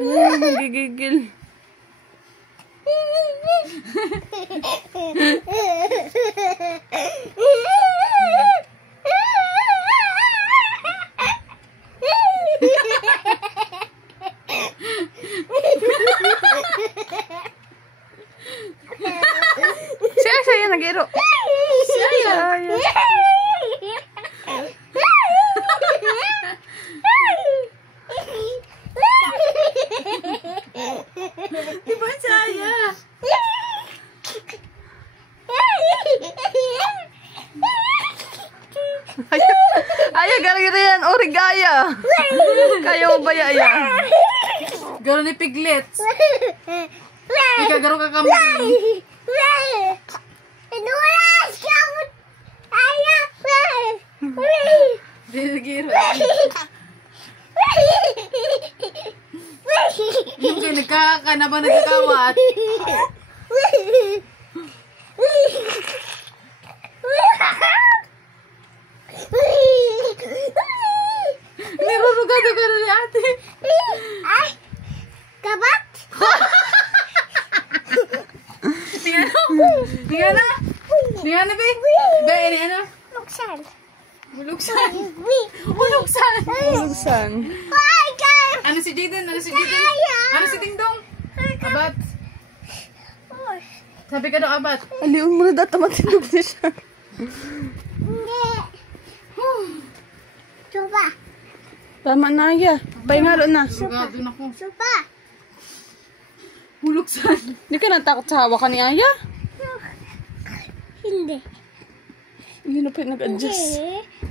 Ay, nagigigil. Saya nagiro. Saya. Diba saya? Aya gara-gara yan, ori gaya. Kaya mo ba ya? Garo ni piglets. Ika garo ka kambing. Giro. Yung kayo nagkaka na ba nagkakawat? Nirurugado ka na ni ate. Kabat? Tingnan na. Tingnan na. Tingnan na, be. Be, ini ano? Luksan. Bulugsan. Bulugsan. Bulugsan. Ano si Jaden? Ano si Jaden? Ano si Dingdong? Abat. Sabi ka daw abat. Aliun mo na data matindog na siya. Hindi. Supa. Tama na, Aya. Pahingalo na. Rugado na ko. Supa. Bulugsan. Hindi ka natakot sa hawakan ni Aya? Hindi. Hindi na pa nag-adjust.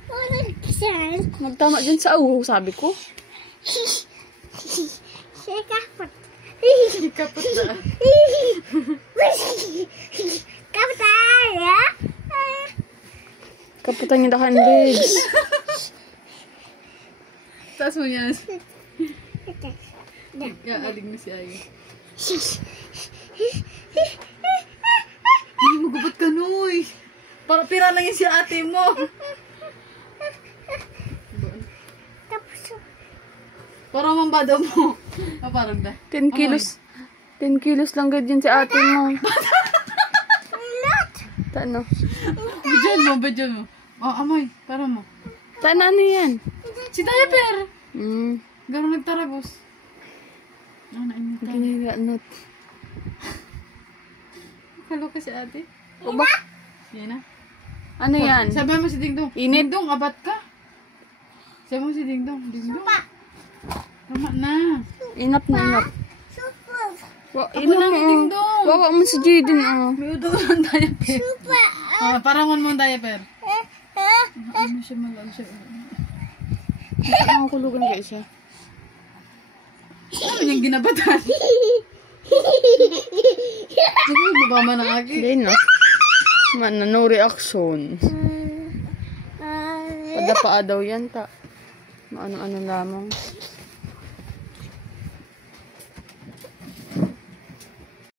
Luksan. Nagtama dyan sa uho, sabi ko. Siya kapot. Kapot na. Kapot tayo. Kaputan niya dakan, Lids. Taas mo yan. Alig na si Ayo. Hindi mo gubat ka, Noy. Para pira lang yun si ate mo. Para mambada mo. Parang da. 10 kilos. 10 kilos lang ganyan si ate mo. Tano? Bidyan mo, bidyan mo. Oh, amoy. Para mo. Tano ano yan? Si Diaper. Gano'n nagtaragos. Ano, nainitan. Ginaganot. Halo ka si ate. O ba? Yan na. Ano yan? Sabi mo si Dingdong. Init? Dingdong, abat ka. Sabi mo si Dingdong. Dingdong. Tama na. Inap na inap. Ako lang yung Dingdong. Wawa mo si Jaden, oh. May udo ng diaper. Parangon mo ang diaper. Ano siya malang siya. Ang kulugan kayo siya. Ano yung ginabatan? Sige, baba man ang agi. Hindi, no? Man, no reaction. Padapaa daw yan, ta. Maano-ano lamang.